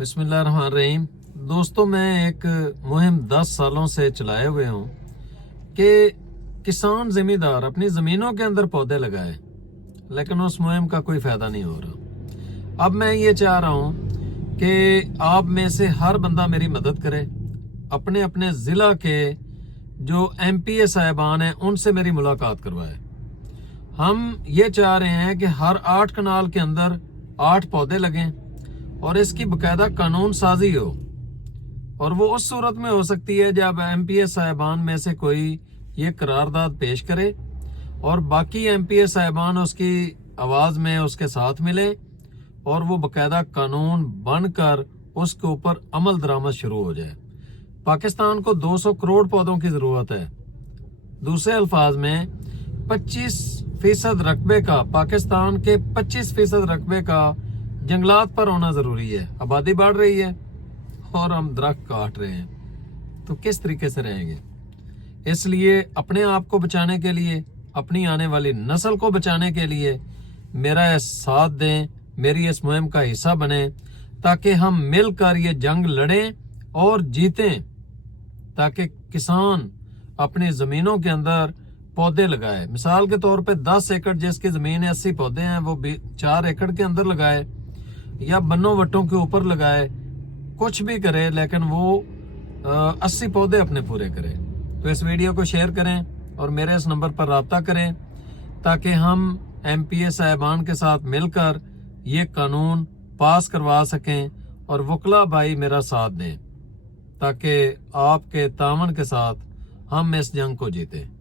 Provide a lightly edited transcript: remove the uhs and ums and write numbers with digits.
बिस्मिल्लाहिर्रहमानिर्रहीम। दोस्तों, मैं एक मुहिम 10 सालों से चलाए हुए हूँ कि किसान ज़मींदार अपनी ज़मीनों के अंदर पौधे लगाए, लेकिन उस मुहिम का कोई फ़ायदा नहीं हो रहा। अब मैं ये चाह रहा हूँ कि आप में से हर बंदा मेरी मदद करे, अपने अपने ज़िला के जो MPA साहिबान हैं उनसे मेरी मुलाकात करवाए। हम ये चाह रहे हैं कि हर 8 कनाल के अंदर 8 पौधे लगें और इसकी बकायदा कानून साजी हो, और वो उस सूरत में हो सकती है जब MPA साहिबान में से कोई ये करारदाद पेश करे और बाकी MPA साहिबान उसकी आवाज़ में उसके साथ मिले और वो बकायदा कानून बनकर उसके ऊपर अमल दरामद शुरू हो जाए। पाकिस्तान को 200 करोड़ पौधों की ज़रूरत है। दूसरे अल्फाज में 25% रकबे का, पाकिस्तान के 25% रकबे का जंगलात पर होना ज़रूरी है। आबादी बढ़ रही है और हम दरख्त काट रहे हैं, तो किस तरीके से रहेंगे? इसलिए अपने आप को बचाने के लिए, अपनी आने वाली नस्ल को बचाने के लिए मेरा साथ दें, मेरी इस मुहिम का हिस्सा बने, ताकि हम मिलकर ये जंग लड़ें और जीतें, ताकि किसान अपनी ज़मीनों के अंदर पौधे लगाए। मिसाल के तौर पे 10 एकड़ जिसकी ज़मीन है, 80 पौधे हैं, वो 4 एकड़ के अंदर लगाए या बन्नों वट्टों के ऊपर लगाए, कुछ भी करे, लेकिन वो 80 पौधे अपने पूरे करे। तो इस वीडियो को शेयर करें और मेरे इस नंबर पर राब्ता करें, ताकि हम MPA साहिबान के साथ मिलकर ये कानून पास करवा सकें और वकला भाई मेरा साथ दें, ताकि आपके तावन के साथ हम इस जंग को जीतें।